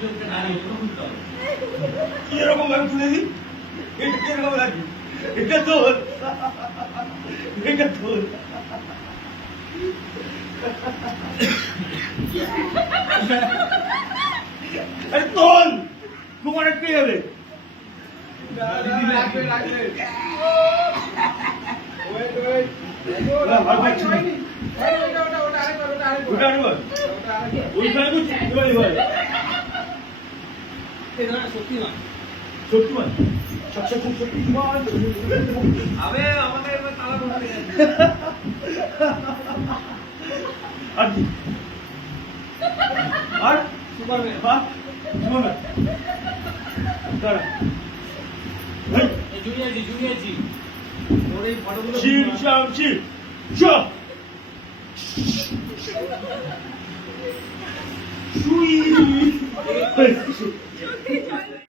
কি এরকম ভাবে তুলে দিই এটা কিরকম লাগে এটা তোর আরে তোল তোমার একটু যাবে শক্তিমান আর সুপারম্যান জুনিয়র জি ওর এই ফটোগুলো শুই